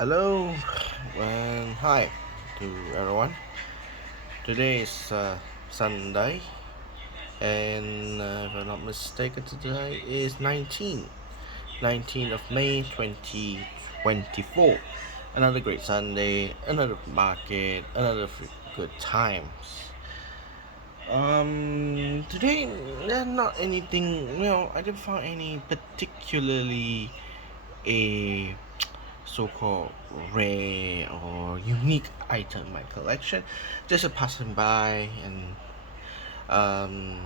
Hello and hi to everyone. Today is Sunday, and if I'm not mistaken, today is 19th of May 2024. Another great Sunday, another market, another good times. Today, not anything, I didn't find any particularly a so-called rare or unique item in my collection, just a passing by. And um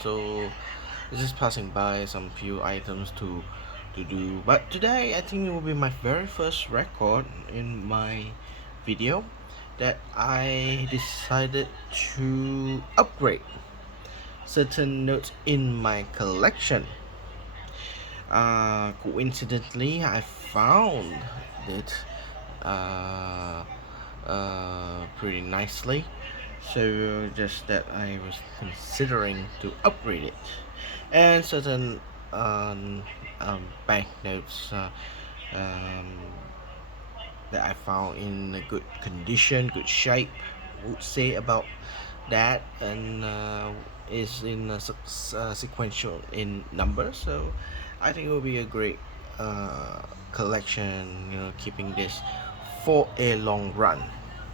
so just passing by some few items to do. But today I think it will be my very first record in my video that I decided to upgrade certain notes in my collection. Coincidentally, I found it uh, pretty nicely. So just that I was considering to upgrade it, and certain banknotes um, that I found in a good condition, good shape, would say about that, and is in a sequential in number. So I think it will be a great collection. Keeping this for a long run.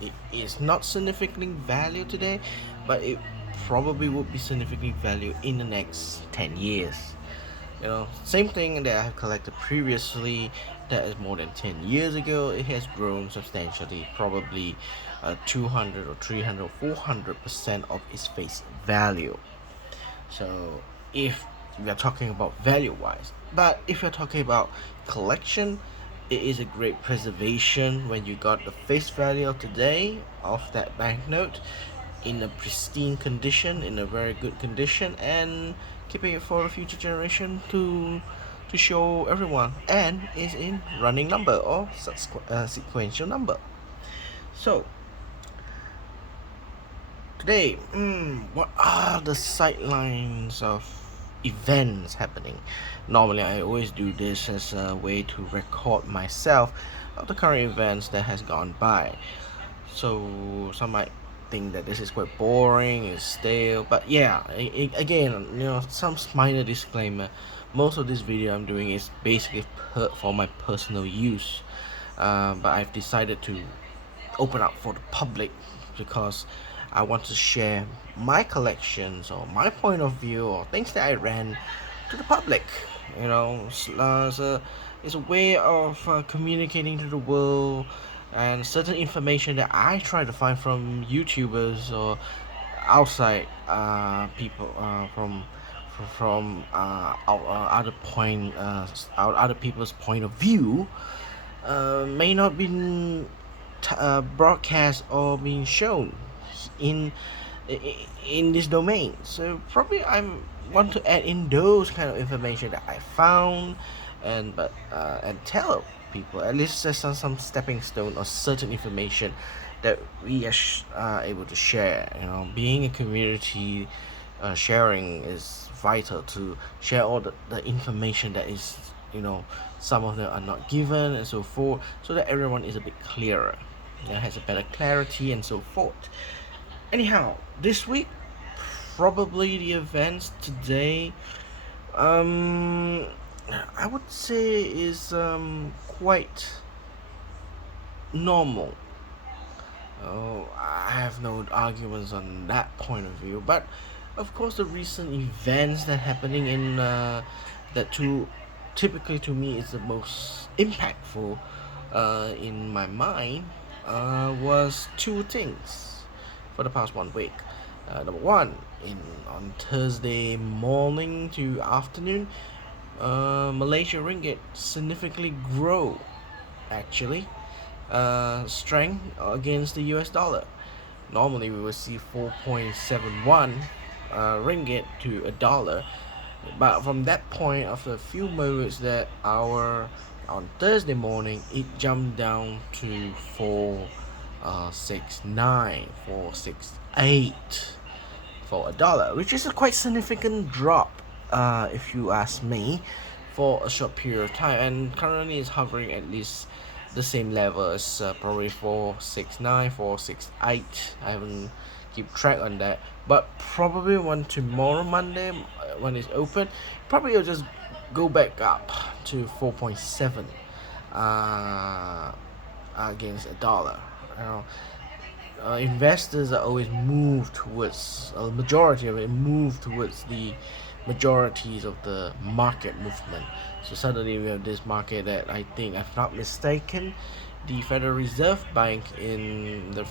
It is not significantly valued today, but it probably would be significantly valued in the next 10 years. Same thing that I have collected previously, that is more than 10 years ago. It has grown substantially, probably 200 or 300 or 400% of its face value. So if we are talking about value wise, but if you're talking about collection, it is a great preservation when you got the face value of today of that banknote in a pristine condition, in a very good condition, and keeping it for a future generation to show everyone, and is in running number or sequential number. So today, what are the sidelines of events happening? Normally, I always do this as a way to record myself of the current events that has gone by. So some might think that this is quite boring, it's stale, but yeah, again, some minor disclaimer. Most of this video I'm doing is basically for my personal use, but I've decided to open up for the public because I want to share my collections or my point of view or things that I ran to the public. It's a way of communicating to the world, and certain information that I try to find from YouTubers or outside people from other people's point of view may not be broadcast or being shown in in this domain. So probably I want to add in those kind of information that I found, and tell people at least there's some stepping stone or certain information that we are able to share. Being a community, sharing is vital to share all the information that is, some of them are not given and so forth, so that everyone is a bit clearer, has a better clarity and so forth. Anyhow, this week, probably the events today, um, I would say is quite normal. Oh, I have no arguments on that point of view, but of course, the recent events that happening in that to typically to me is the most impactful in my mind was two things for the past 1 week. Number one, in on Thursday morning to afternoon, Malaysia ringgit significantly grow, actually, strength against the US dollar. Normally, we will see 4.71 ringgit to a dollar, but from that point, after a few moments, that our on Thursday morning, it jumped down to 469, 468 for a dollar, which is a quite significant drop, if you ask me, for a short period of time. And currently, it's hovering at least the same level as probably 469, 468. I haven't keep track on that, but probably when tomorrow Monday when it's open, probably it'll just go back up to 4.7 against a dollar. You know, investors are always moved towards a majority of it move towards the majorities of the market movement. So suddenly we have this market that I think, if not mistaken, the Federal Reserve Bank in the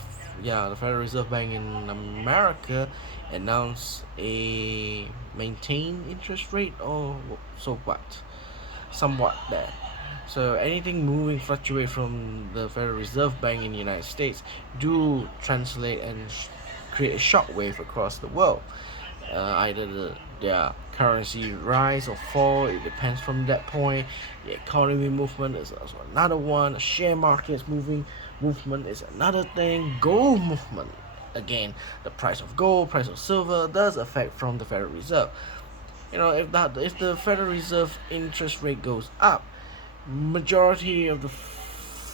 Federal Reserve Bank in America announced a maintained interest rate, or so what, somewhat there. So anything moving fluctuate from the Federal Reserve Bank in the United States do translate and create a shockwave across the world. Either their currency rise or fall, it depends from that point. The economy movement is also another one. Share markets movement is another thing. Gold movement, again, the price of gold, price of silver does affect from the Federal Reserve. If the Federal Reserve interest rate goes up, majority of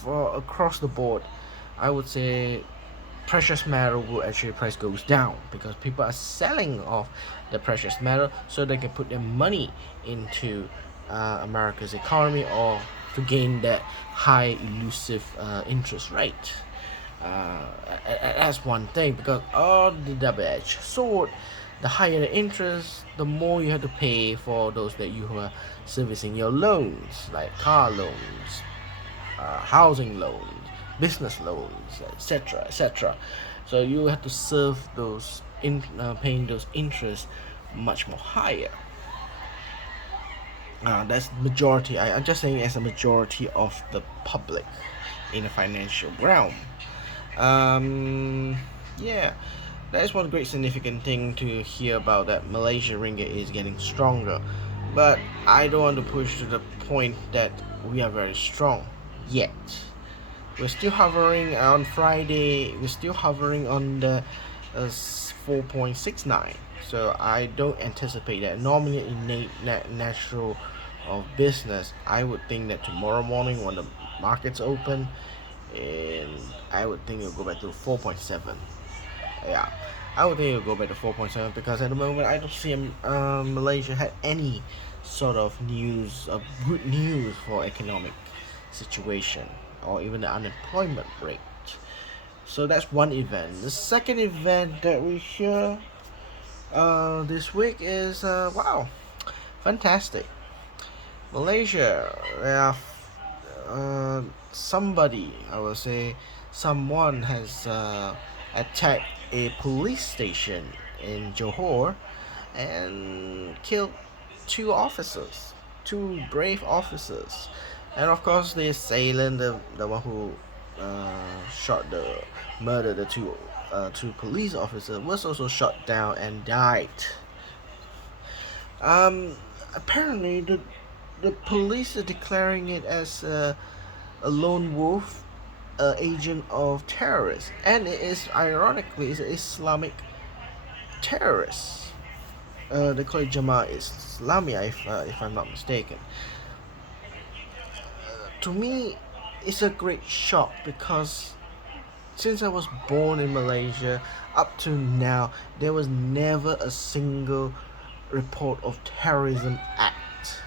across the board, I would say precious metal will actually price goes down, because people are selling off the precious metal so they can put their money into America's economy, or to gain that high elusive interest rate. That's one thing, because on the double-edged sword, the higher the interest, the more you have to pay for those that you are servicing your loans, like car loans, housing loans, business loans, etc., etc. So you have to serve those paying those interests much more higher. That's majority. I'm just saying, as a majority of the public in the financial realm. Um, yeah, that is one great significant thing to hear about, that Malaysia ringgit is getting stronger. But I don't want to push to the point that we are very strong yet. We're still hovering on Friday. We're still hovering on the 4.69. So I don't anticipate that. Normally, in natural of business, I would think that tomorrow morning when the markets open, and I would think it'll go back to 4.7. Yeah, I would think it'll go back to 4.7, because at the moment I don't see Malaysia had any sort of good news for economic situation, or even the unemployment rate. So that's one event. The second event that we hear this week is wow, fantastic. Malaysia, somebody, I will say, someone has attacked a police station in Johor and killed two brave officers. And of course, the assailant, the one who murdered the two police officers, was also shot down and died. Apparently, the police are declaring it as a lone wolf agent of terrorists, and it is, ironically, is an Islamic terrorist. They call it Jamaah Islamiyah, if I'm not mistaken. To me, it's a great shock, because since I was born in Malaysia up to now, there was never a single report of terrorism act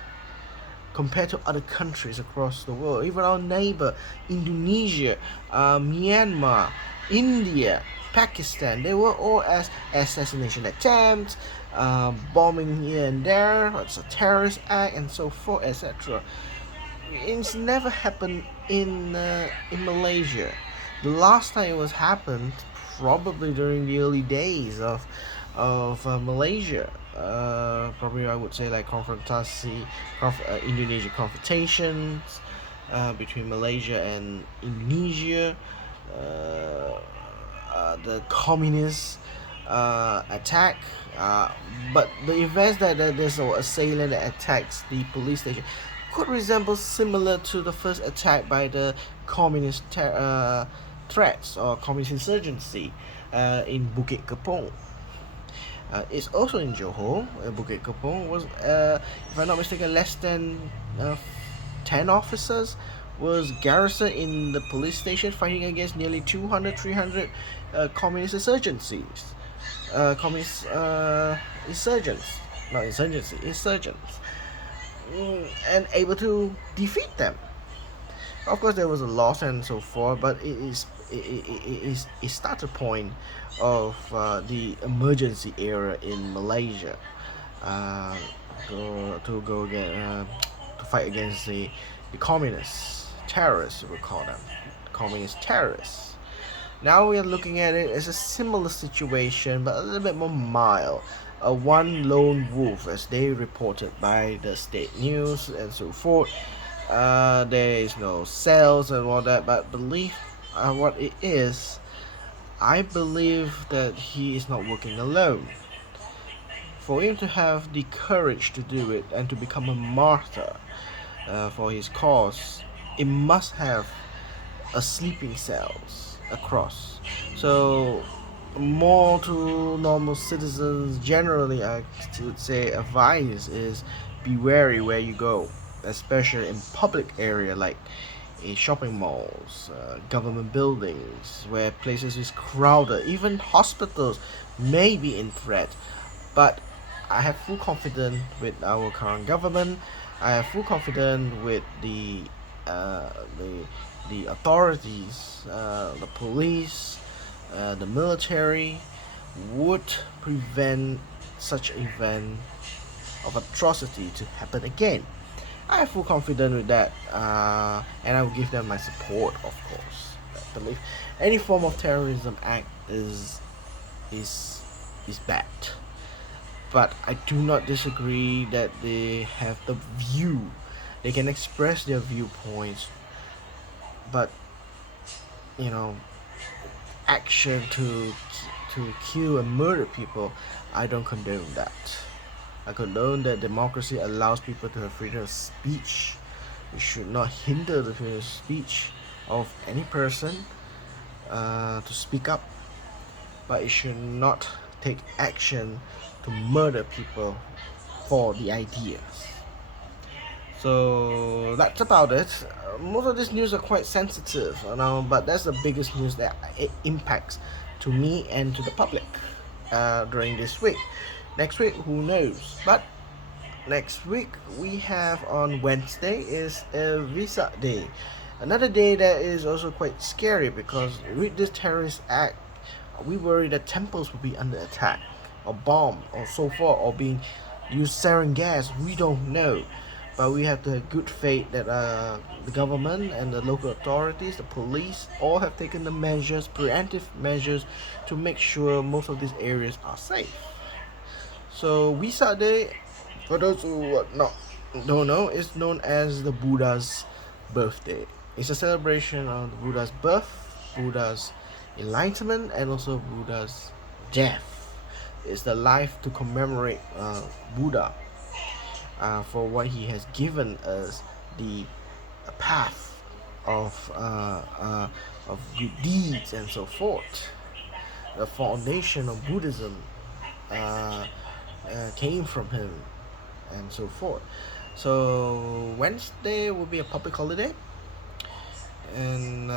compared to other countries across the world. Even our neighbor, Indonesia, Myanmar, India, Pakistan, they were all as assassination attempts, bombing here and there, it's a terrorist act, and so forth, etc. It's never happened in Malaysia. The last time it was happened, probably during the early days of Malaysia. Probably I would say like Indonesia confrontations between Malaysia and Indonesia, the communist attack. But the events that there's an assailant that attacks the police station could resemble similar to the first attack by the communist threats or communist insurgency in Bukit Kepong. It's also in Johor. Bukit Kepong was, if I'm not mistaken, less than 10 officers was garrisoned in the police station fighting against nearly 200, 300 communist insurgencies. Communist insurgents, not insurgency, insurgents, and able to defeat them. Of course, there was a loss and so forth, but it started a point of the emergency era in Malaysia, uh, to go again to fight against the communists, terrorists we call them, communist terrorists. Now we are looking at it as a similar situation, but a little bit more mild. A one lone wolf, as they reported by the state news and so forth. There is no cells and all that, but believe what it is. I believe that he is not working alone. For him to have the courage to do it and to become a martyr for his cause, it must have a sleeping cells across. So more to normal citizens generally, I would say advice is be wary where you go, especially in public area like in shopping malls, government buildings, where places is crowded. Even hospitals may be in threat, but I have full confidence with our current government. I have full confidence with uh, the the authorities, the police, the military would prevent such event of atrocity to happen again. I have full confidence with that, and I will give them my support, of course. I believe any form of terrorism act is is bad, but I do not disagree that they have the view, they can express their viewpoints, but you know, action to kill and murder people, I don't condone that. I condone that democracy allows people to have freedom of speech. We should not hinder the freedom of speech of any person to speak up, but it should not take action to murder people for the ideas. So that's about it. Most of these news are quite sensitive, but that's the biggest news that it impacts to me and to the public during this week. Next week, who knows? But next week we have on Wednesday is a Visa Day, another day that is also quite scary because with this terrorist act, we worry that temples will be under attack, or bombed, or so forth, or being used sarin gas. We don't know, but we have to have good faith that the government and the local authorities, the police, all have taken the measures, preemptive measures, to make sure most of these areas are safe. So Wesak Day, for those who don't know, is known as the Buddha's birthday. It's a celebration of the Buddha's birth, Buddha's enlightenment, and also Buddha's death. It's the life to commemorate Buddha for what he has given us, the path of good deeds and so forth. The foundation of Buddhism came from him and so forth. So Wednesday will be a public holiday, and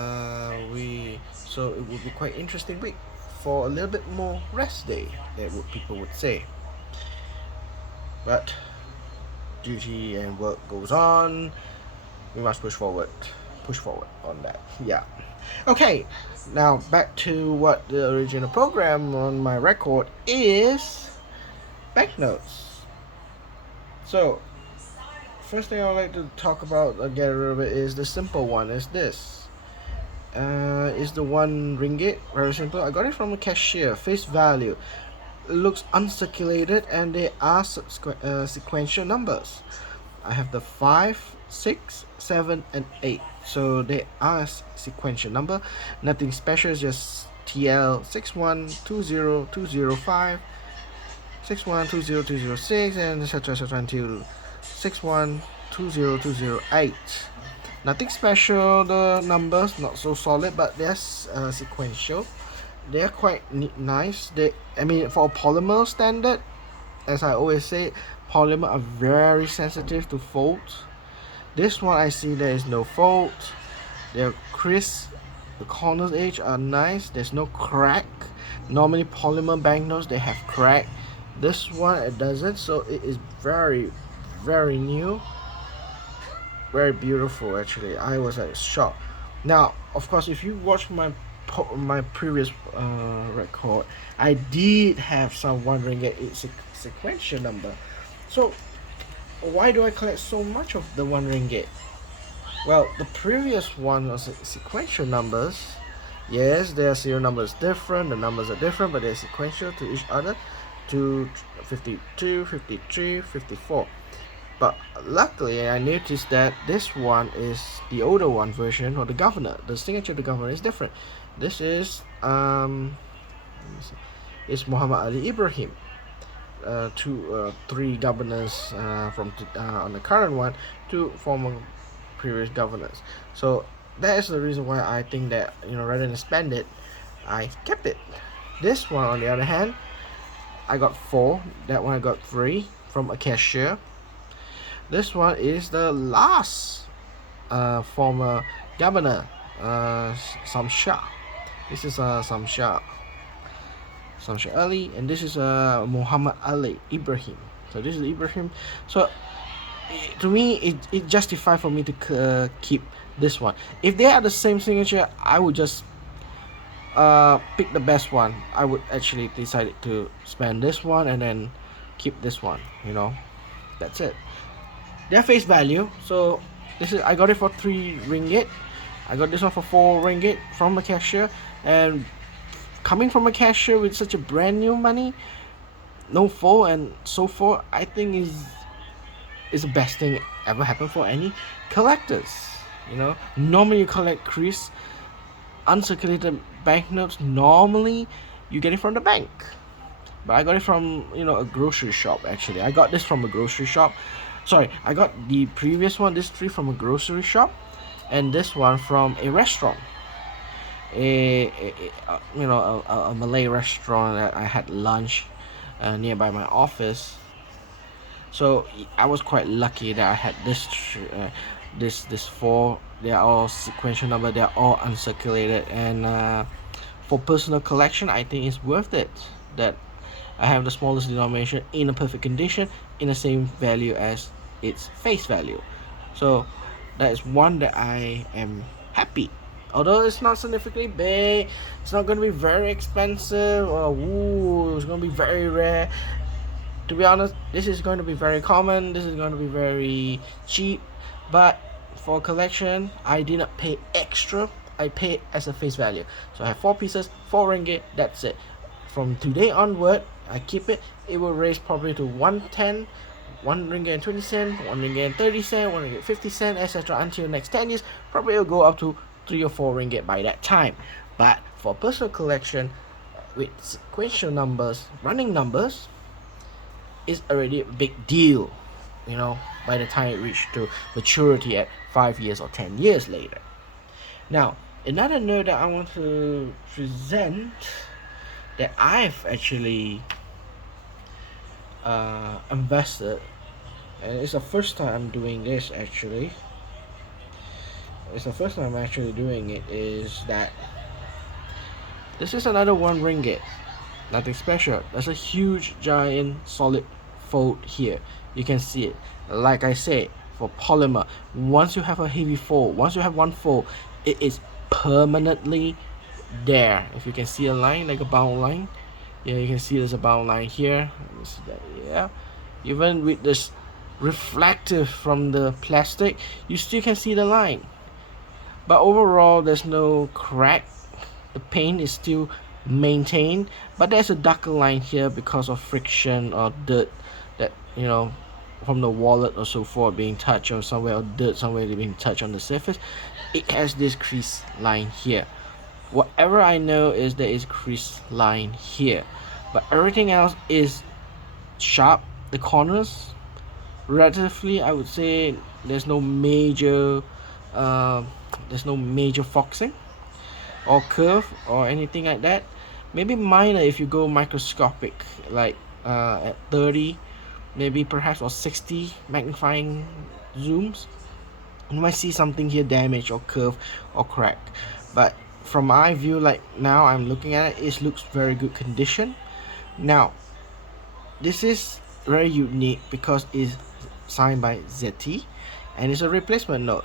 so it will be quite interesting week for a little bit more rest day, that what people would say. But duty and work goes on. We must push forward on that. Yeah. Okay, now back to what the original program on my record is: banknotes. So first thing I would like to talk about, get rid of it, is the simple one. Is this is the 1 ringgit. Very simple. I got it from a cashier, face value. It looks uncirculated, and they are sequential numbers. I have the 5, 6, 7, and 8. So they are sequential number. Nothing special, just TL 6120205, 6120206, and etc. until 6120208. Nothing special. The numbers not so solid, but they're sequential. They're quite nice. For a polymer standard, as I always say, polymer are very sensitive to fault. This one I see there is no fault. They're crisp. The corners edge are nice. There's no crack. Normally polymer banknotes they have crack. This one it doesn't, so it is very, very new. Very beautiful actually. I was like shocked. Now, of course, if you watch my previous record, I did have some wondering that it's a sequential number. So why do I collect so much of the 1 ringgit? Well, the previous one was sequential numbers. Yes, their serial numbers different, the numbers are different, but they're sequential to each other, to 52, 53, 54. But luckily, I noticed that this one is the older one version, or the governor. The signature of the governor is different. This is it's Muhammad Ali Ibrahim. Three governors on the current one, two former previous governors. So that is the reason why I think that, rather than spend it, I kept it. This one, on the other hand, I got 4. That one I got 3 from a cashier. This one is the last former governor, Samshah. This is Samshah Ali, and this is Muhammad Ali Ibrahim. So this is Ibrahim. So to me, it justified for me to keep this one. If they are the same signature, I would just pick the best one. I would actually decide to spend this one and then keep this one. That's it. Their face value. So this is, I got it for 3 ringgit. I got this one for 4 ringgit from a cashier, and coming from a cashier with such a brand new money, no fault and so forth, I think is the best thing ever happened for any collectors. Normally you collect crisp uncirculated banknotes. Normally you get it from the bank, but I got it from a grocery shop. Actually, I got this from a grocery shop. Sorry, I got the previous one, this 3, from a grocery shop, and this one from a restaurant, a Malay restaurant that I had lunch nearby my office. So I was quite lucky that I had this 4. They are all sequential number. They are all uncirculated, and for personal collection, I think it's worth it that I have the smallest denomination in a perfect condition, in the same value as its face value. So that is one that I am happy. Although it's not significantly big, it's not going to be very expensive, or it's going to be very rare. To be honest, this is going to be very common. This is going to be very cheap. But for collection, I did not pay extra. I paid as a face value. So I have 4 pieces, 4 ringgit. That's it. From today onward, I keep it. It will raise probably to 110, 1 ringgit and 20 cent, 1 ringgit and 30 cent, 1 ringgit 50 cent, etc. until next 10 years. Probably it will go up to 3 or 4 ringgit by that time. But for personal collection with sequential numbers, running numbers, is already a big deal, by the time it reached to maturity at 5 years or 10 years later. Now, another note that I want to present that I've actually invested, and it's the first time I'm doing this actually. It's the first time I'm actually doing it, is that this is another 1 ringgit. Nothing special. There's a huge giant solid fold here. You can see it. Like I said, for polymer, once you have a heavy fold, once you have one fold, it is permanently there. If you can see a line, like a bound line, you can see there's a bound line here. Let me see that. Even with this reflective from the plastic, you still can see the line. But overall, there's no crack. The paint is still maintained, but there's a darker line here because of friction or dirt that from the wallet or so forth being touched, or somewhere, or dirt somewhere being touched on the surface. It has this crease line here. Whatever I know is there is crease line here, but everything else is sharp. The corners, relatively, I would say there's no major foxing or curve or anything like that. Maybe minor if you go microscopic, like at 30, maybe perhaps, or 60 magnifying zooms. You might see something here damaged or curved or cracked, but from my view, like now I'm looking at it, it looks very good condition. Now this is very unique because it's signed by ZT and it's a replacement note.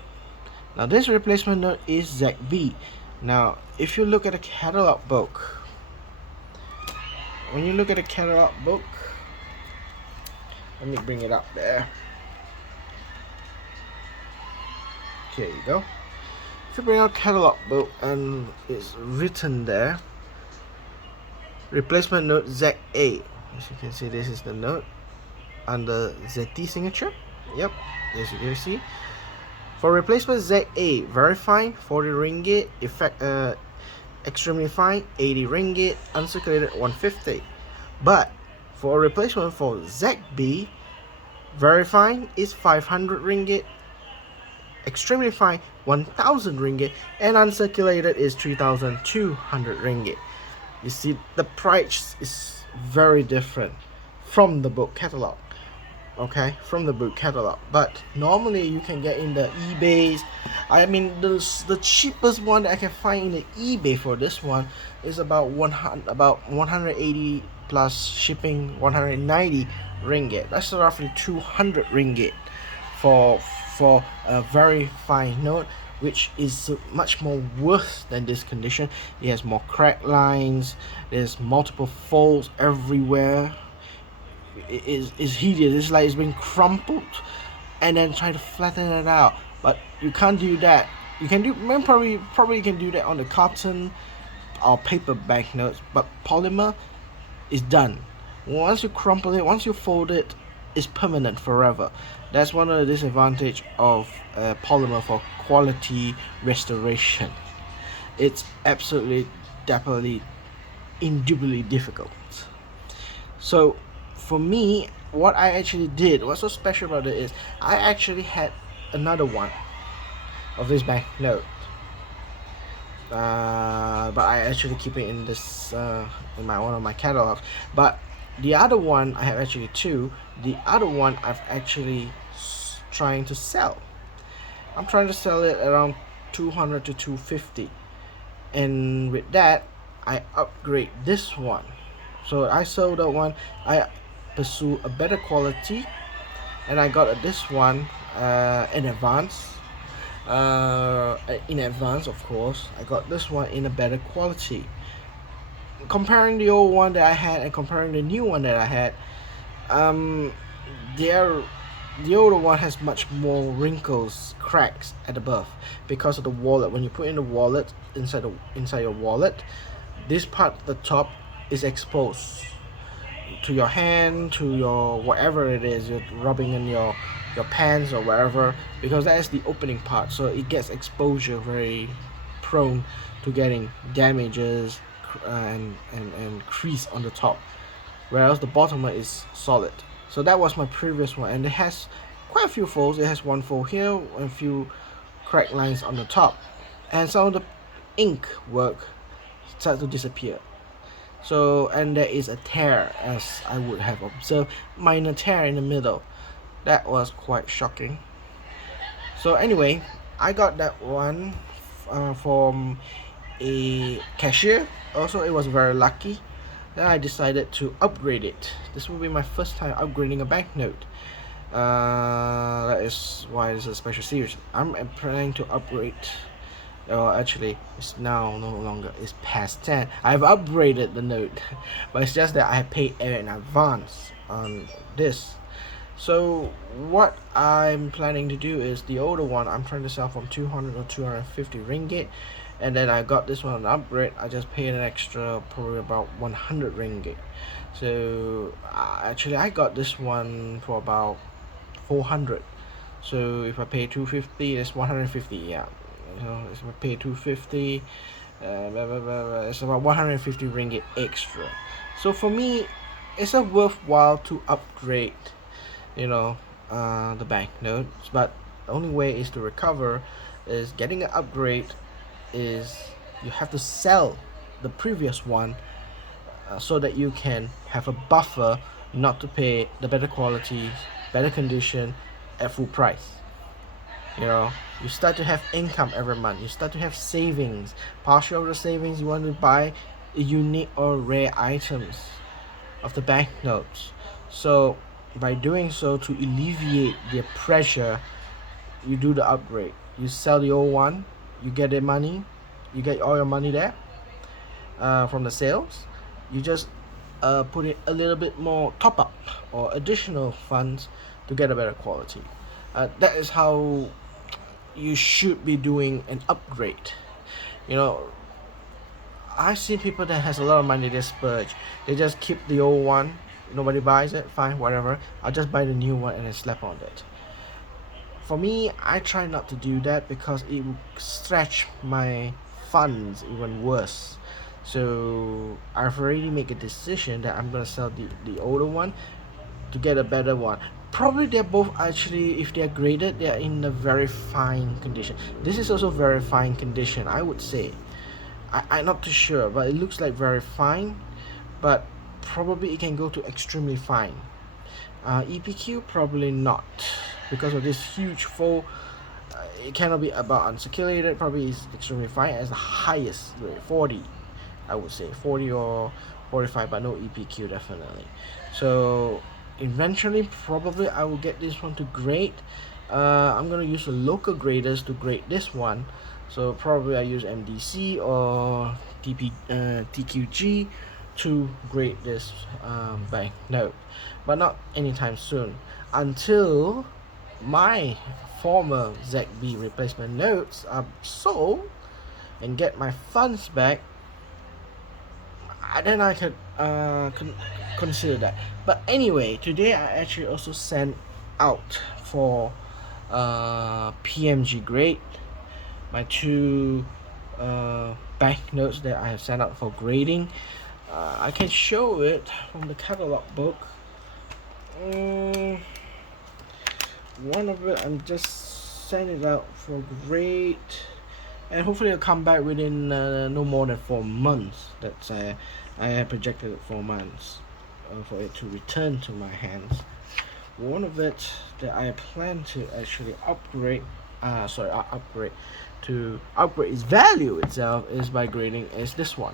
Now this replacement note is ZB. Now if you look at the catalog book, when you look at the catalog book, let me bring it up there. Here you go. If you bring out catalog book and it's written there, replacement note ZA. As you can see, this is the note under ZT signature. Yep, as you can see. For replacement ZA, very fine, 40 ringgit. Effect extremely fine, 80 ringgit. Uncirculated, 150. But for a replacement for ZB, very fine is 500 ringgit. Extremely fine, 1000 ringgit, and uncirculated is 3200 ringgit. You see, the price is very different from the book catalog. Okay, from the book catalog, but normally you can get in the eBays. I mean, the cheapest one that I can find in the eBay for this one is about 180 plus shipping, 190 ringgit. That's roughly 200 ringgit for a very fine note, which is much more worse than this condition. It has more crack lines, there's multiple folds everywhere. It is hideous. It's like it's been crumpled and then try to flatten it out, but you can't do that. You can do, probably you can do that on the cotton or paper banknotes, but polymer is done. Once you crumple it, once you fold it, it's permanent forever. That's one of the disadvantage of polymer for quality restoration. It's absolutely, definitely, indubitably difficult. So for me, what I actually did, what's so special about it is I actually had another one of this banknote, but I actually keep it in this in one of my catalogs. But the other one, I have actually two. The other one I've actually trying to sell. I'm trying to sell it around 200 to 250, and with that I upgrade this one. So I sold that one, I pursue a better quality, and I got this one in advance. In advance, of course, I got this one in a better quality. Comparing the old one that I had and comparing the new one that I had, the older one has much more wrinkles, cracks at above because of the wallet. When you put in the wallet inside your wallet, this part, the top, is exposed to your hand, to your whatever it is you're rubbing in your pants or wherever, because that is the opening part, so it gets exposure, very prone to getting damages and crease on the top, whereas the bottom is solid. So that was my previous one, and it has quite a few folds. It has one fold here and a few crack lines on the top, and some of the ink work starts to disappear. So, and there is a tear, as I would have observed, minor tear in the middle. That was quite shocking. So anyway, I got that one from a cashier. Also, it was very lucky. Then I decided to upgrade it. This will be my first time upgrading a banknote. That is why it's a special series. I'm planning to upgrade. Actually, it's now no longer. It's past 10. I've upgraded the note, but it's just that I paid in advance on this. So what I'm planning to do is the older one I'm trying to sell from 200 or 250 ringgit, and then I got this one an upgrade. I just paid an extra, probably about 100 ringgit. So actually I got this one for about 400. So if I pay 250, it's 150. Yeah, so if I pay 250, it's about 150 ringgit extra. So for me, it's a worthwhile to upgrade, the banknotes. But the only way is to recover is getting an upgrade. Is you have to sell the previous one so that you can have a buffer not to pay the better quality, better condition at full price. You know, you start to have income every month. You start to have savings. Partial of the savings you want to buy unique or rare items of the banknotes. So by doing so, to alleviate the pressure, you do the upgrade. You sell the old one, you get the money, you get all your money there from the sales. You just put in a little bit more top up or additional funds to get a better quality. That is how you should be doing an upgrade. You know, I've seen people that has a lot of money, they splurge. They just keep the old one. Nobody buys it. Fine, whatever. I'll just buy the new one and then slap on it. For me, I try not to do that because it will stretch my funds even worse. So I've already made a decision that I'm gonna sell the older one to get a better one. Probably they're both actually, if they're graded, they're in a very fine condition. This is also very fine condition, I would say. I'm not too sure, but it looks like very fine, but probably it can go to extremely fine. EPQ probably not, because of this huge fold. It cannot be about uncirculated. Probably is extremely fine as the highest grade, 40. I would say 40 or 45, but no EPQ definitely. So eventually, probably I will get this one to grade. I'm gonna use the local graders to grade this one. So probably I use MDC or TQG to grade this banknote, but not anytime soon until my former ZB replacement notes are sold and get my funds back. Then I could consider that. But anyway, today I actually also sent out for PMG grade my two banknotes that I have sent out for grading. I can show it from the catalog book. One of it I'm just sending it out for grade, and hopefully it'll come back within no more than 4 months. That's I have projected it 4 months for it to return to my hands. One of it that I plan to actually upgrade its value itself is by grading is this one.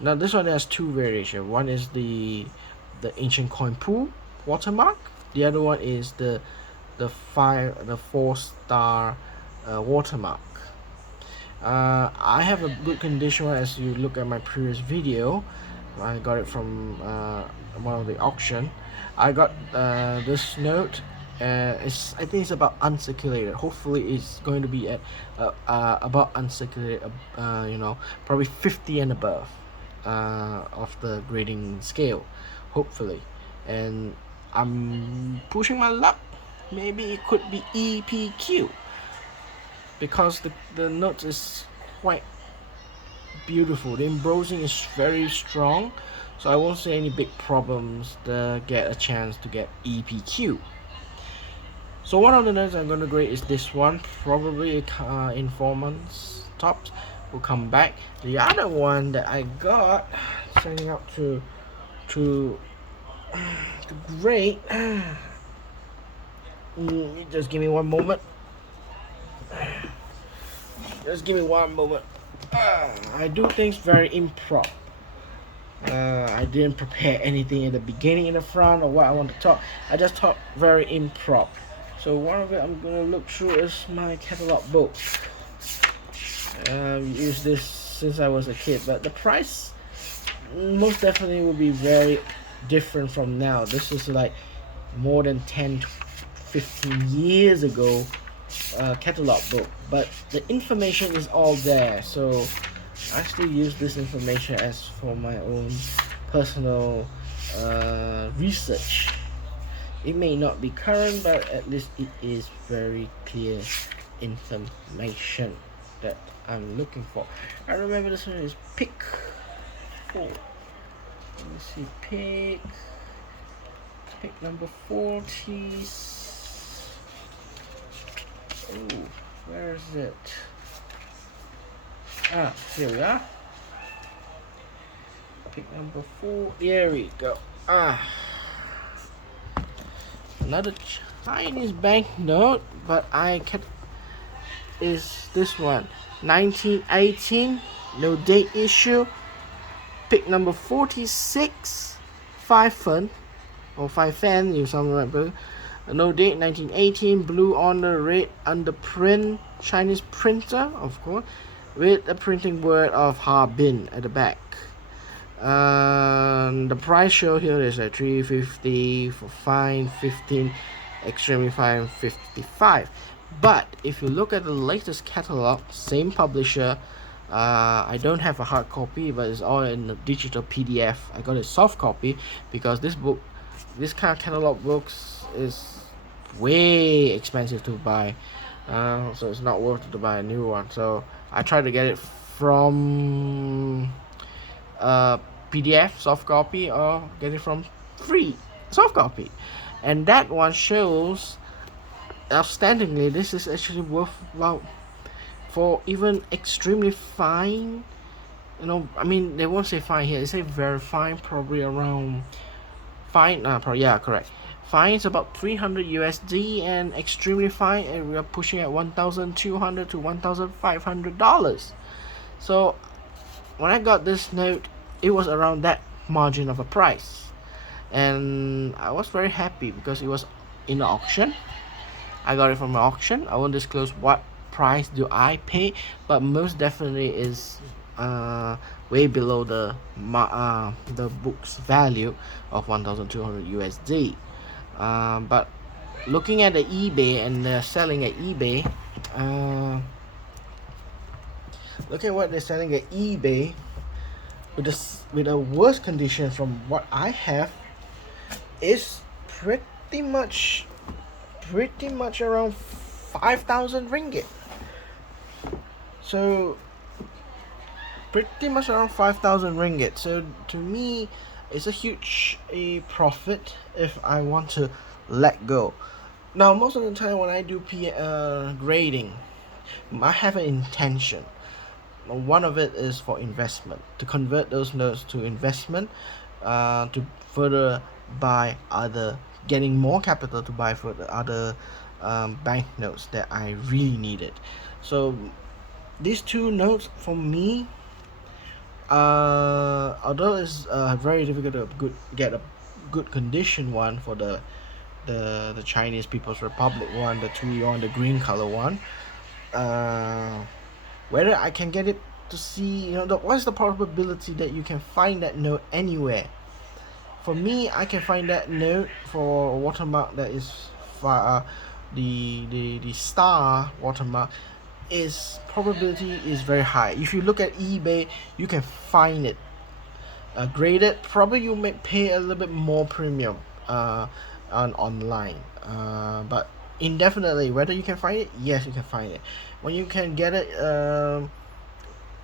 Now this one has two variations. One is the ancient coin pool watermark. The other one is the 4-star watermark. I have a good condition one. As you look at my previous video, I got it from one of the auction. I got this note. I think it's about uncirculated. Hopefully it's going to be at about uncirculated, probably 50 and above of the grading scale, hopefully. And I'm pushing my luck. Maybe it could be EPQ, because the note is quite beautiful. The embossing is very strong, so I won't say any big problems to get a chance to get EPQ. So one of the notes I'm going to grade is this one. Probably in 4 months tops will come back. The other one that I got sending out to grade. Just give me one moment. Just give me one moment. I do things very improv. I didn't prepare anything in the beginning, in the front, or what I want to talk. I just talk very improv. So one of it I'm gonna look through is my catalog book. Used this since I was a kid, but the price most definitely will be very different from now. This is like more than 10 to 15 years ago catalog book, but the information is all there. So I still use this information as for my own personal research. It may not be current, but at least it is very clear information that I'm looking for. I remember this one is pick 4. Let me see, pick number 40. Oh, where is it? Here we are. Pick number 4. Here we go. Chinese banknote, but I can is this one 1918, no date issue, pick number 46, 5 fun or 5 fan, you something like that. No date 1918, blue on the red underprint, Chinese printer, of course, with a printing word of Harbin at the back. The price show here is at 350 for fine, 15 extremely fine, 55. But if you look at the latest catalog, same publisher, I don't have a hard copy, but it's all in the digital PDF. I got a soft copy because this kind of catalog books is way expensive to buy, so it's not worth it to buy a new one. So I try to get it from PDF soft copy or get it from free soft copy, and that one shows outstandingly this is actually worth about for even extremely fine. I mean, they won't say fine here, they say very fine, probably around fine, yeah, correct. Fine is about 300 USD, and extremely fine, and we are pushing at 1,200 to 1,500 dollars. So when I got this note, it was around that margin of a price, and I was very happy because it was in the auction. I got it from an auction. I won't disclose what price do I pay, but most definitely is way below the book's value of 1,200 USD. But looking at the eBay and they're selling at eBay, look at what they're selling at eBay with a worse condition from what I have is pretty much around 5,000 ringgit. So pretty much around 5,000 ringgit. So to me, it's a huge profit if I want to let go. Now, most of the time when I do grading, I have an intention. One of it is for investment, to convert those notes to investment, to further buy getting more capital to buy for the other banknotes that I really needed. So these two notes for me, although it's very difficult to get a good condition one for the Chinese People's Republic one, the 2-yuan, the green color one, whether I can get it to see, what's the probability that you can find that note anywhere. For me, I can find that note for a watermark that is the star watermark is probability is very high. If you look at eBay, you can find it graded. Probably you may pay a little bit more premium online, but indefinitely whether you can find it, yes, you can find it. When you can get it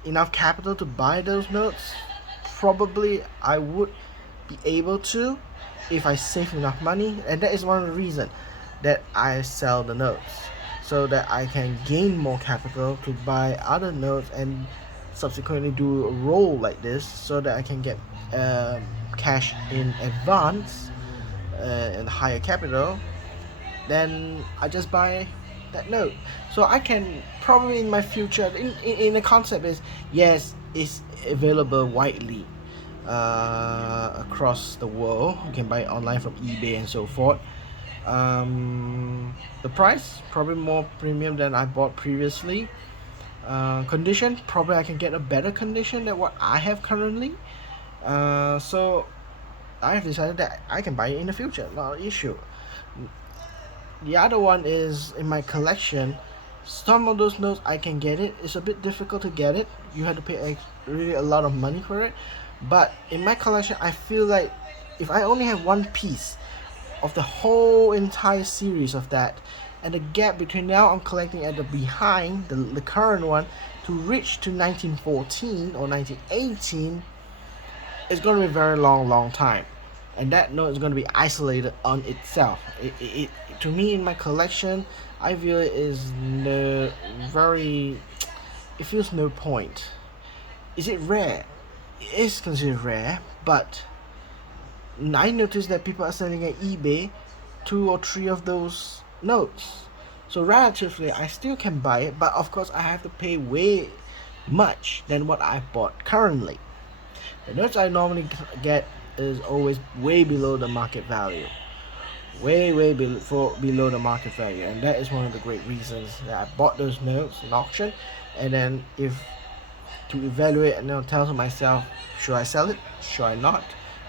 enough capital to buy those notes, probably I would be able to if I save enough money, and that is one of the reasons that I sell the notes, so that I can gain more capital to buy other notes and subsequently do a roll like this, so that I can get cash in advance and higher capital. Then I just buy that note. So I can probably in my future, in the concept is, yes, it's available widely across the world. You can buy it online from eBay and so forth. The price probably more premium than I bought previously. Condition, probably I can get a better condition than what I have currently. So I have decided that I can buy it in the future, not an issue. The other one is in my collection. Some of those notes I can get it. It's a bit difficult to get it. You have to pay really a lot of money for it. But in my collection, I feel like if I only have one piece of the whole entire series of that, and the gap between now I'm collecting at the behind the current one to reach to 1914 or 1918, it's going to be a very long time, and that note is going to be isolated on itself. It to me in my collection, I feel it is it feels no point. Is it rare? It is considered rare, but I noticed that people are selling at eBay two or three of those notes. So relatively, I still can buy it, but of course, I have to pay way much than what I bought currently. The notes I normally get is always way below the market value, below the market value, and that is one of the great reasons that I bought those notes in auction. And then, if to evaluate and then tell to myself, should I sell it? Should I not?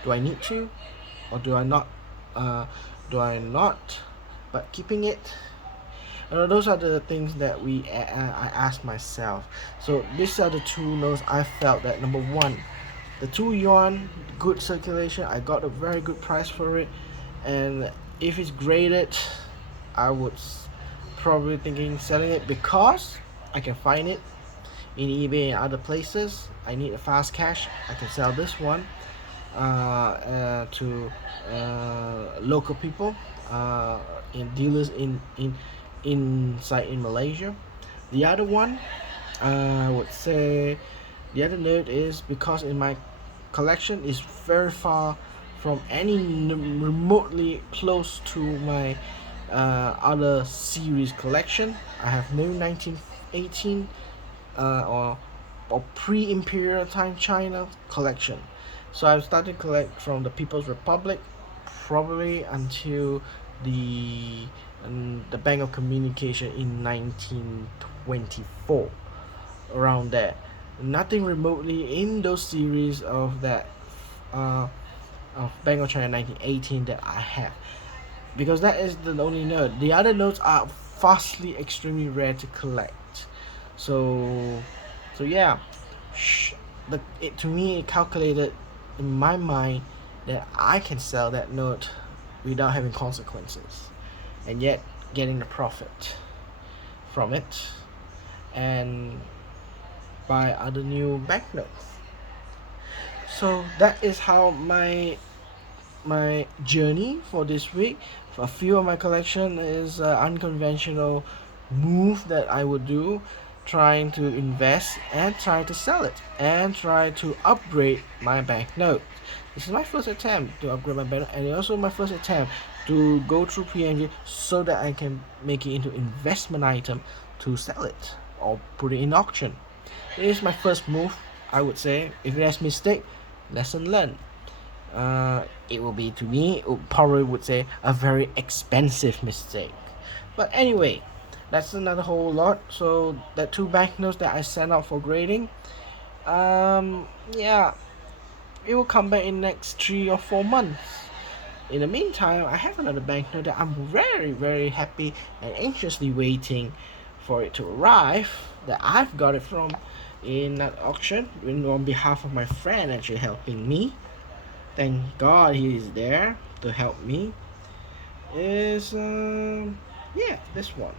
Do I need to, or do I not? Do I not? But keeping it. Those are the things that I ask myself. So these are the two notes I felt that number one, the 2 yuan, good circulation. I got a very good price for it, and if it's graded, I would probably thinking selling it because I can find it in eBay and other places. I need a fast cash. I can sell this one to local people, in dealers inside in Malaysia. The other one, I would say, the other note is because in my collection is very far from any remotely close to my other series collection. I have no 1918 or pre-imperial time China collection. So I'm starting to collect from the People's Republic, probably until the the Bank of Communication in 1924, around there. Nothing remotely in those series of that of Bank of China 1918 that I have, because that is the only note. The other notes are vastly extremely rare to collect. So yeah, to me it calculated in my mind that I can sell that note without having consequences, and yet getting the profit from it and buy other new banknotes. So that is how my journey for this week. A few of my collection is unconventional move that I would do, trying to invest and try to sell it and try to upgrade my banknote. This is my first attempt to upgrade my banknote, and also my first attempt to go through PNG so that I can make it into investment item to sell it or put it in auction. It is my first move, I would say. If there's mistake, lesson learned. It will be, to me, it probably would say a very expensive mistake. But anyway, that's another whole lot. So that two banknotes that I sent out for grading, yeah, it will come back in next 3 or 4 months. In the meantime, I have another banknote that I'm very very happy and anxiously waiting for it to arrive. That I've got it from in that auction, on behalf of my friend actually helping me. Thank God he is there to help me. Is yeah, this one.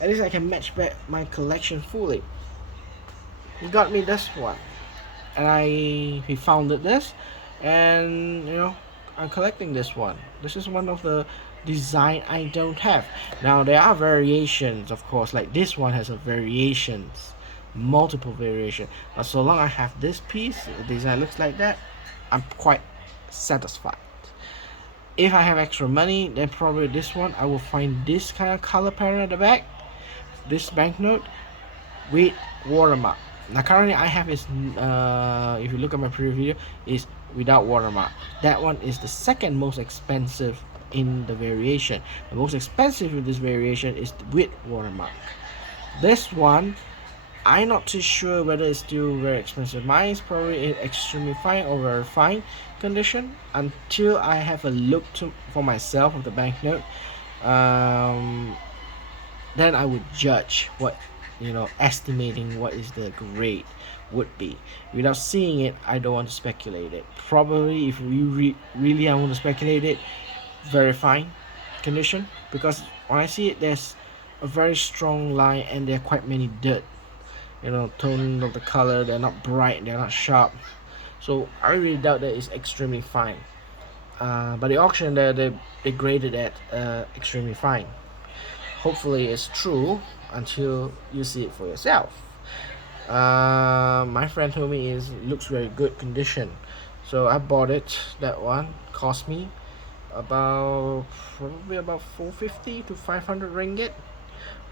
At least I can match back my collection fully. He got me this one, and he founded this, and I'm collecting this one. This is one of the design I don't have. Now there are variations, of course, like this one has a variations, multiple variation. But so long I have this piece, the design looks like that, I'm quite satisfied. If I have extra money, then probably this one I will find this kind of color pattern at the back. This banknote with watermark. Now currently I have is if you look at my previous video, is without watermark. That one is the second most expensive in the variation. The most expensive in this variation is with watermark. This one, I'm not too sure whether it's still very expensive. Mine is probably in extremely fine or very fine condition until I have a look for myself of the banknote. Then I would judge what, estimating what is the grade would be. Without seeing it, I don't want to speculate it. Probably if we really I want to speculate it, very fine condition, because when I see it, there's a very strong line and there are quite many dirt. Tone of the color, they're not bright, they're not sharp. So I really doubt that it's extremely fine. But the auction there, they graded at extremely fine. Hopefully it's true until you see it for yourself. My friend told me it looks very good condition, so I bought it. That one cost me about probably about 450 to 500 ringgit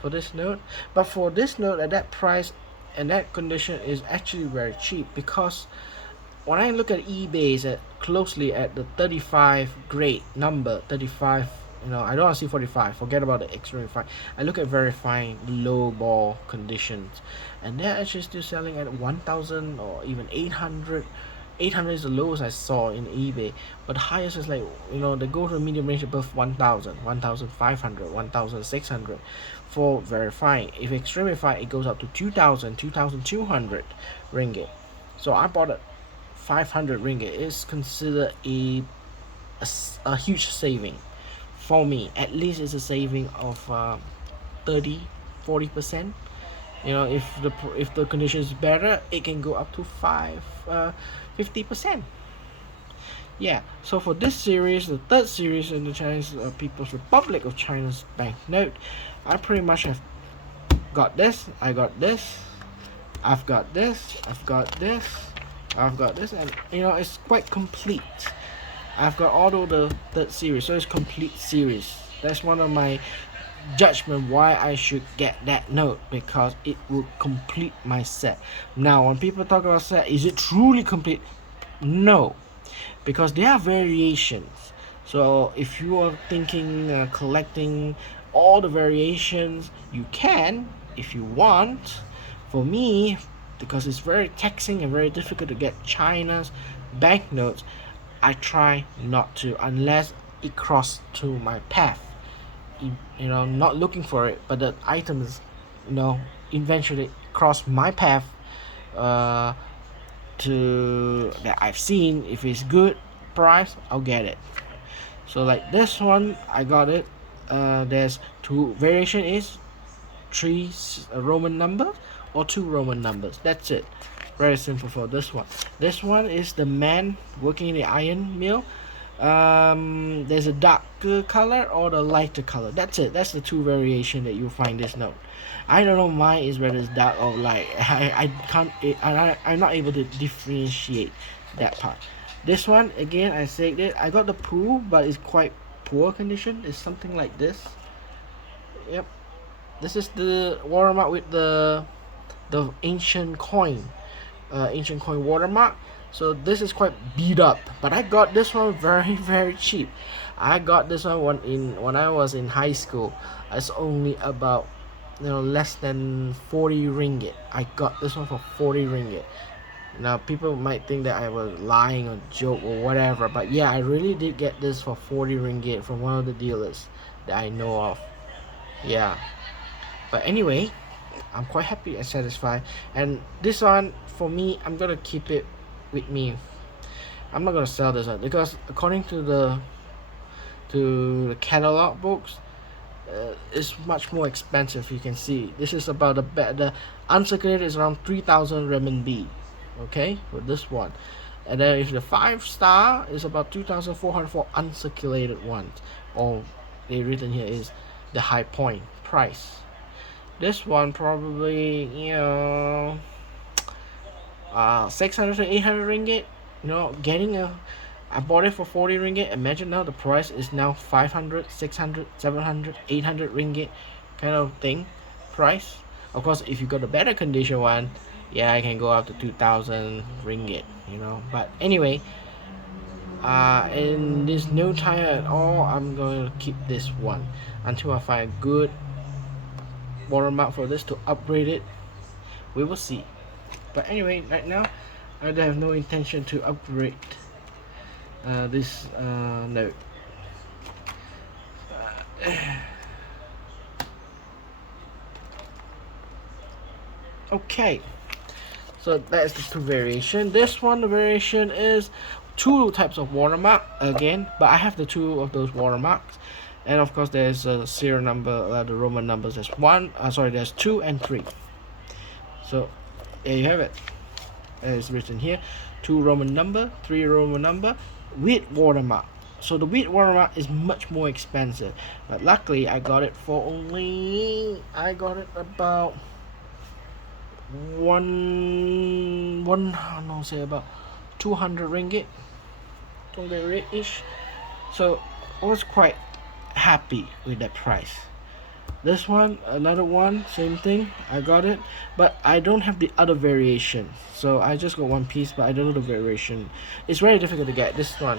for this note. But for this note at that price and that condition is actually very cheap, because when I look at eBay at closely at the 35 grade number, 35, I don't want to see 45, forget about the extremely fine. I look at very fine low ball conditions, and they're actually still selling at 1000 or even 800. 800 is the lowest I saw in eBay, but the highest is like, they go to a medium range above 1000, 1500, 1600 for very fine. If extremely fine, it goes up to 2000, 2200 ringgit. So I bought it 500 ringgit. Is considered a huge saving for me. At least it's a saving of 30-40%. If the condition is better, it can go up to 50%. Yeah, so for this series, the third series in the Chinese People's Republic of China's banknote, I pretty much have got this. I got this. I've got this. I've got this. I've got this, and it's quite complete. I've got all of the third series, so it's complete series. That's one of my judgment why I should get that note, because it will complete my set. Now when people talk about set, is it truly complete? No, because there are variations. So if you are thinking collecting all the variations, you can if you want. For me, because it's very taxing and very difficult to get China's banknotes, I try not to unless it cross to my path. Not looking for it, but the items, eventually cross my path, to that I've seen. If it's good price, I'll get it. So like this one, I got it. There's two variation, is three Roman numbers or two Roman numbers. That's it. Very simple for this one. This one is the man working in the iron mill. There's a darker color or the lighter color. That's it. That's the two variation that you'll find this note. I don't know mine is whether it's dark or light. I can't. I'm not able to differentiate that part. This one again, I said it. I got the pool, but it's quite poor condition. It's something like this. Yep. This is the watermark with the ancient coin watermark. So this is quite beat up, but I got this one very very cheap. I got this one when I was in high school. It's only about less than 40 ringgit. I got this one for 40 ringgit. Now people might think that I was lying or joke or whatever, but yeah, I really did get this for 40 ringgit from one of the dealers that I know of. Yeah, but anyway, I'm quite happy and satisfied. And this one for me, I'm gonna keep it with me. I'm not gonna sell this one because according to the catalog books, it's much more expensive. You can see this is about the uncirculated is around 3,000 renminbi. Okay, for this one, and then if the 5-star is about 2,400 for uncirculated ones, or they written here is the high point price. This one probably 600 to 800 ringgit. Getting I bought it for 40 ringgit. Imagine now the price is now 500, 600, 700, 800 ringgit kind of thing price. Of course, if you got a better condition one, yeah, I can go up to 2,000 ringgit. But anyway, in this no time at all, I'm going to keep this one until I find a good watermark for this to upgrade it. We will see. But anyway, right now I have no intention to upgrade this note. Okay, so that's the two variation. This one, the variation is two types of watermark again, but I have the two of those watermarks, and of course there's a serial number, the Roman numbers. There's 2 and 3. So there you have it. It's written here, 2 Roman number, 3 Roman number with watermark. So the with watermark is much more expensive, but luckily I got it for about about 200 ringgit, 200 ish. So was quite happy with that price. This one, another one, same thing. I got it, but I don't have the other variation. So I just got one piece, but I don't know the variation. It's very difficult to get this one.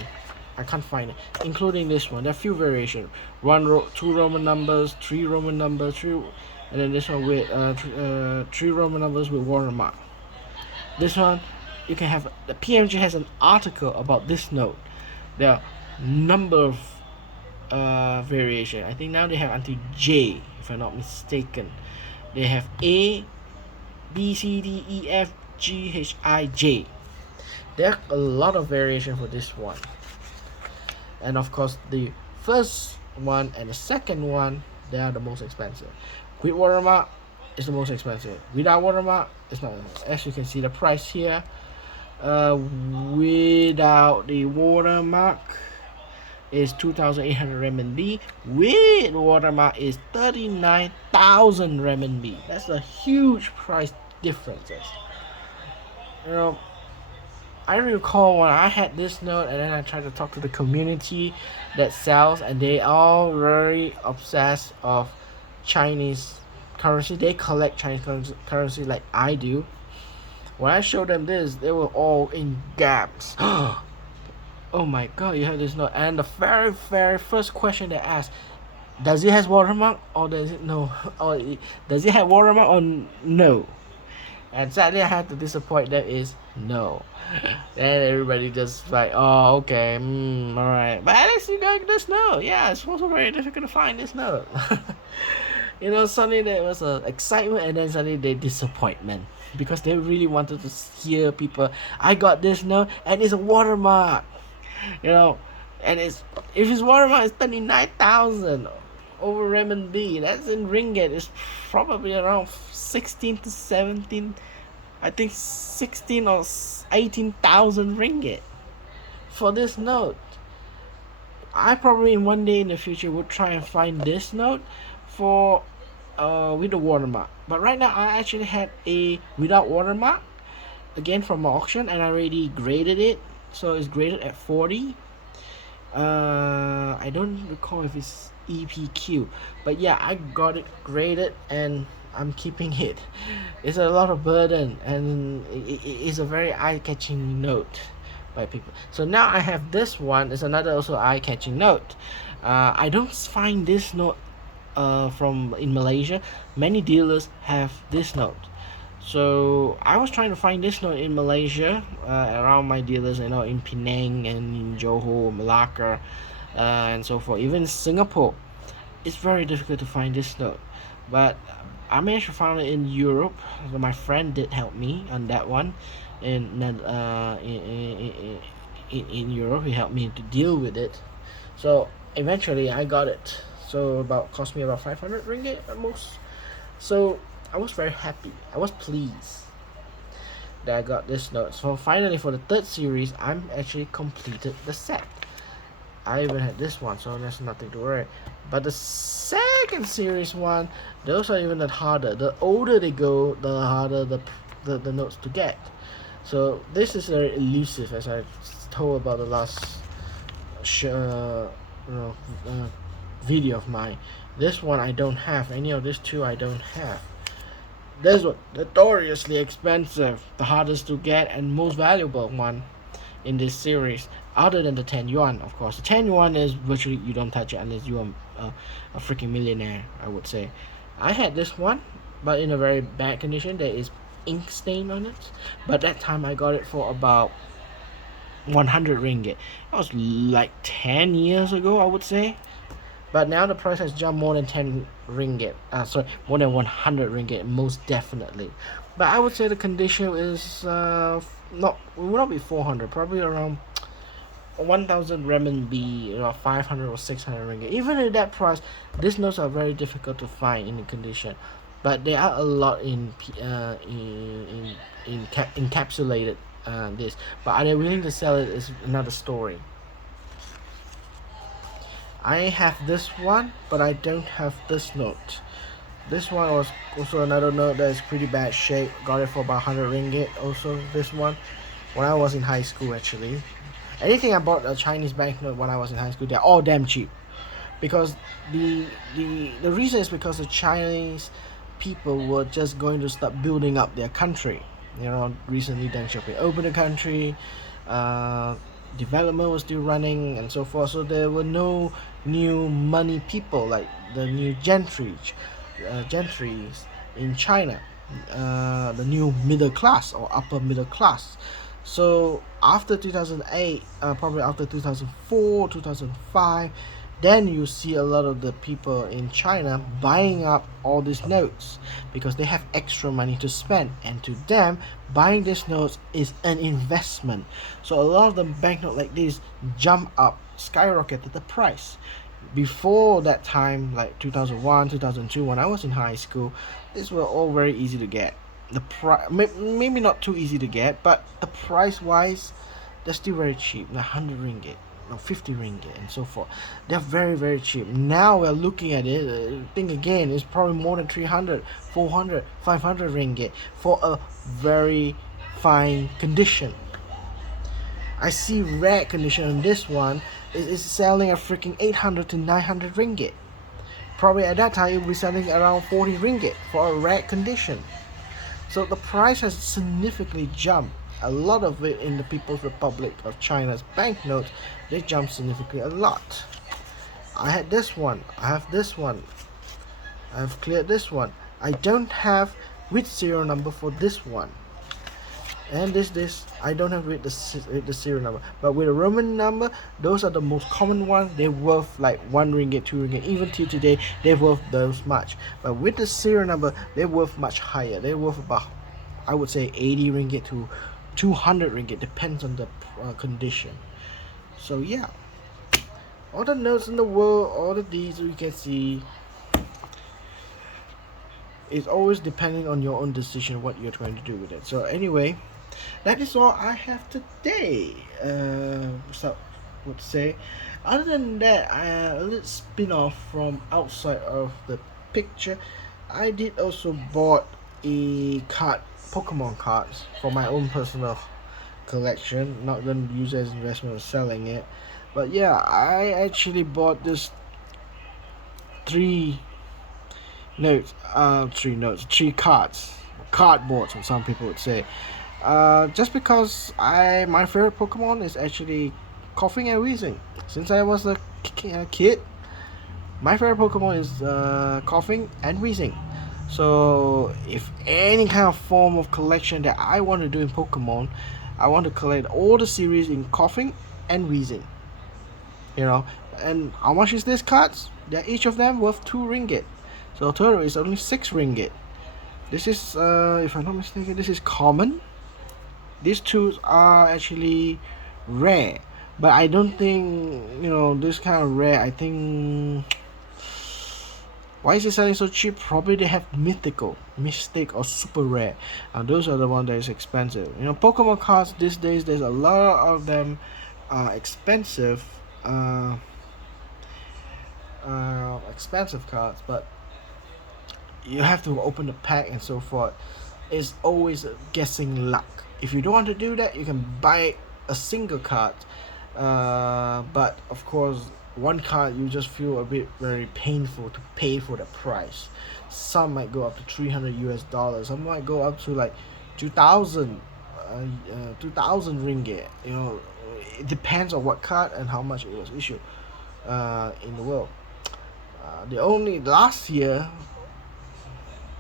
I can't find it, including this one. There are few variations. Two Roman numbers, three Roman numbers, and then this one with three Roman numbers with watermark. This one, you can have the PMG has an article about this note. There are number of variation. I think now they have until J, if I'm not mistaken. They have A, B, C, D, E, F, G, H, I, J. There are a lot of variation for this one. And of course, the first one and the second one, they are the most expensive. With watermark is the most expensive. Without watermark, it's not. As you can see, the price here. Without the watermark is 2,800 renminbi. With watermark is 39,000 renminbi. That's a huge price difference. You know, I recall when I had this note and then I tried to talk to the community that sells, and they all very obsessed of Chinese currency. They collect Chinese currency like I do. When I showed them this, they were all in gaps. Oh my god, you have this note. And the very, very first question they asked, does it have watermark or does it no? Or does it have watermark or no? And sadly, I had to disappoint them is no. Then everybody just like, oh, okay, alright. But at least you got this note. Yeah, it's also very difficult to find this note. You know, suddenly there was excitement and then suddenly the disappointment. Because they really wanted to hear people, I got this note and it's a watermark. You know, and if it's watermark, it's 39,000 over renminbi. That's in ringgit. It's probably around 16 to 17. I think 16 or 18,000 ringgit for this note. I probably in one day in the future would try and find this note for with the watermark. But right now I actually had a without watermark again from my auction, and I already graded it. So it's graded at 40. I don't recall if it's EPQ, but yeah, I got it graded and I'm keeping it. It's a lot of burden and it's a very eye-catching note by people. So now I have this one. It's another also eye-catching note. I don't find this note from in Malaysia. Many dealers have this note. So I was trying to find this note in Malaysia, around my dealers, you know, in Penang and in Johor, Malacca, and so forth. Even Singapore, it's very difficult to find this note. But I managed to find it in Europe. So my friend did help me on that one, in Europe. He helped me to deal with it. So eventually I got it. So cost me about 500 ringgit at most. So I was very happy. I was pleased that I got this note. So finally, for the third series, I'm actually completed the set. I even had this one, so there's nothing to worry. But the second series one, those are even harder. The older they go, the harder the notes to get. So this is very elusive, as I told about the last video of mine. This one I don't have. Any of these two I don't have. This one, notoriously expensive, the hardest to get and most valuable one in this series, other than the 10 yuan, of course. The 10 yuan is virtually, you don't touch it unless you are a freaking millionaire, I would say. I had this one, but in a very bad condition. There is ink stain on it. But that time I got it for about 100 ringgit. That was like 10 years ago, I would say. But now the price has jumped more than 10 ringgit. More than 100 ringgit, most definitely. But I would say the condition is it will not be 400, probably around 1,000 renminbi, 500 or 600 ringgit. Even at that price, these notes are very difficult to find in the condition. But there are a lot encapsulated this. But are they willing to sell it is another story. I have this one, but I don't have this note. This one was also another note that is pretty bad shape. Got it for about 100 ringgit. Also, this one, when I was in high school, actually. Anything I bought a Chinese banknote when I was in high school, they're all damn cheap. Because the reason is because the Chinese people were just going to start building up their country. Recently Deng Xiaoping opened the country, uh, development was still running and so forth. So there were no new money people like the new gentries in China, the new middle class or upper middle class. So after 2008, probably after 2004, 2005, then you see a lot of the people in China buying up all these notes because they have extra money to spend, and to them buying these notes is an investment. So a lot of the banknote like this jump up, skyrocketed the price. Before that time, like 2001, 2002, when I was in high school, these were all very easy to get. The price, maybe not too easy to get, but the price wise, they're still very cheap, like 100 ringgit, no, 50 ringgit, and so forth. They're very, very cheap. Now we're looking at it, think again, it's probably more than 300, 400, 500 ringgit for a very fine condition. I see rare condition on this one is selling a freaking 800 to 900 ringgit. Probably at that time it will be selling around 40 ringgit for a rare condition. So the price has significantly jumped. A lot of it in the People's Republic of China's banknotes, they jumped significantly a lot. I had this one, I have this one, I've cleared this one. I don't have with serial number for this one. And this I don't have with the serial number, but with a Roman number, those are the most common ones. They're worth like 1 ringgit, 2 ringgit, even till today they're worth those much. But with the serial number, they're worth much higher. They're worth about, I would say, 80 ringgit to 200 ringgit, depends on the condition. So yeah, all the notes in the world, all the deeds you can see, it's always depending on your own decision what you're trying to do with it. So anyway, that is all I have today. So would say, other than that, a little spin off from outside of the picture. I did also bought a Pokemon cards for my own personal collection. Not gonna use it as investment or selling it, but yeah, I actually bought this three cards, cardboards, what some people would say. Just because my favorite Pokemon is actually coughing and wheezing. Since I was a kid, my favorite Pokemon is coughing and wheezing. So if any kind of form of collection that I want to do in Pokemon, I want to collect all the series in coughing and wheezing. And how much is this cards? They're each of them worth 2 ringgit. So total is only 6 ringgit. This is, if I'm not mistaken, this is common. These two are actually rare, but I don't think this kind of rare. I think, why is it selling so cheap? Probably they have mythical, mystic, or super rare. And those are the ones that is expensive. Pokemon cards these days, there's a lot of them expensive. Expensive cards, but you have to open the pack and so forth. It's always guessing luck. If you don't want to do that, you can buy a single card, but of course one card you just feel a bit very painful to pay for the price. Some might go up to $300, some might go up to like 2000 ringgit. It depends on what card and how much it was issued in the world. The only last year,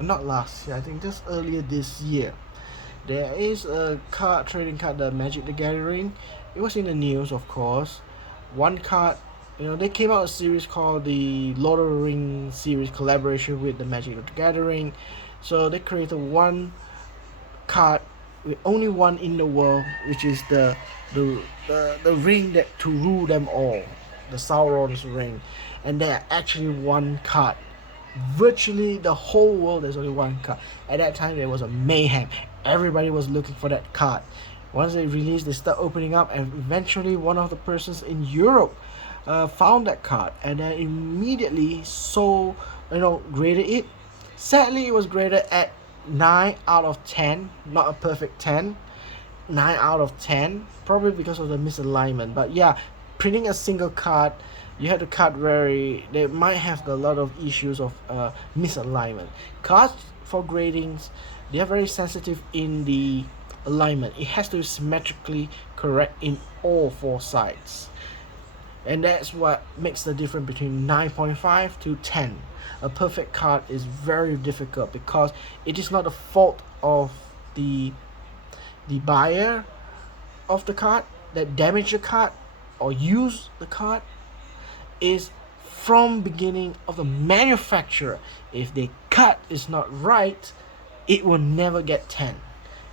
not last year, I think just earlier this year, there is a trading card, the Magic the Gathering. It was in the news, of course. One card, they came out a series called the Lord of the Rings series collaboration with the Magic the Gathering. So they created one card with only one in the world, which is the ring that to rule them all, the Sauron's ring. And there are actually one card. Virtually the whole world, there's only one card. At that time there was a mayhem. Everybody was looking for that card. Once they released, they start opening up, and eventually one of the persons in Europe found that card, and then immediately graded it. Sadly, it was graded at 9 out of 10, not a perfect 10. 9 out of 10, probably because of the misalignment. But yeah, printing a single card, you have to cut very, they might have a lot of issues of misalignment. Cards for gradings, they are very sensitive in the alignment. It has to be symmetrically correct in all four sides, and that's what makes the difference between 9.5 to 10. A perfect card is very difficult because it is not the fault of the buyer of the card that damage the card or use the card. Is from beginning of the manufacturer. If the cut is not right, it will never get 10.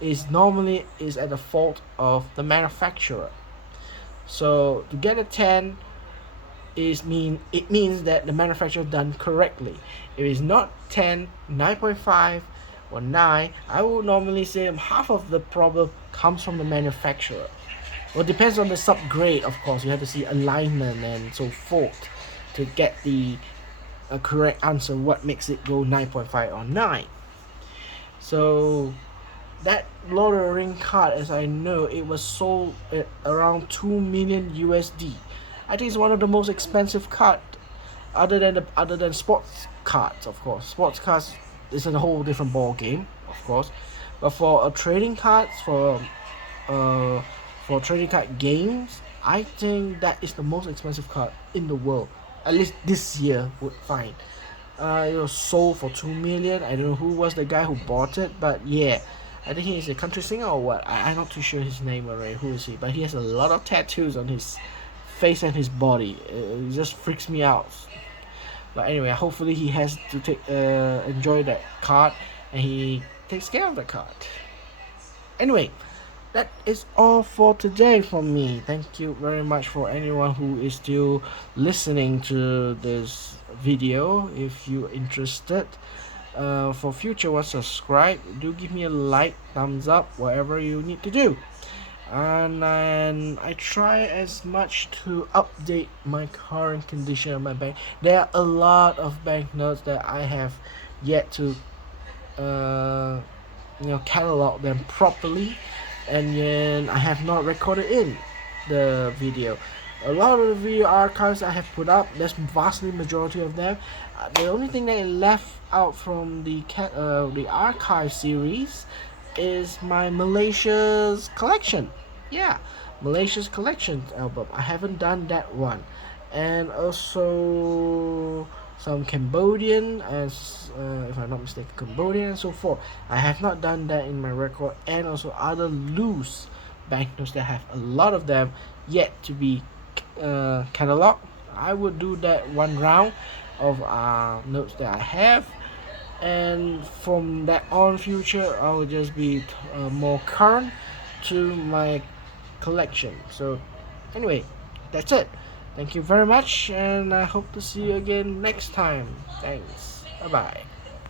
It's normally is at the fault of the manufacturer. So to get a 10 it means that the manufacturer done correctly. If it's not 10, 9.5 or 9, I would normally say half of the problem comes from the manufacturer. Well, it depends on the subgrade, of course. You have to see alignment and so forth to get the correct answer. What makes it go 9.5 or 9? So that Lord of the Ring card, as I know, it was sold at around 2 million USD. I think it's one of the most expensive card, other than sports cards, of course. Sports cards is a whole different ball game, of course. But for a trading cards, uh, for trading card games, I think that is the most expensive card in the world. At least this year would find. It was sold for 2 million. I don't know who was the guy who bought it, but yeah, I think he is a country singer or what. I'm not too sure his name already. Who is he? But he has a lot of tattoos on his face and his body. It just freaks me out. But anyway, hopefully he has to enjoy that card and he takes care of the card. Anyway, that is all for today from me. Thank you very much for anyone who is still listening to this video. If you're interested, for future ones, subscribe. Do give me a like, thumbs up, whatever you need to do. And I try as much to update my current condition of my bank. There are a lot of banknotes that I have yet to uh, catalog them properly, and then I have not recorded in the video. A lot of the video archives I have put up, there's vastly majority of them. The only thing that I left out from the archive series is my Malaysia's collection. Yeah, Malaysia's collection album. I haven't done that one, and also some Cambodian, as if I'm not mistaken, Cambodian and so forth. I have not done that in my record, and also other loose banknotes that have a lot of them yet to be cataloged. I would do that one round of notes that I have, and from that on future I will just be more current to my collection. So anyway, that's it. Thank you very much, and I hope to see you again next time. Thanks. Bye bye.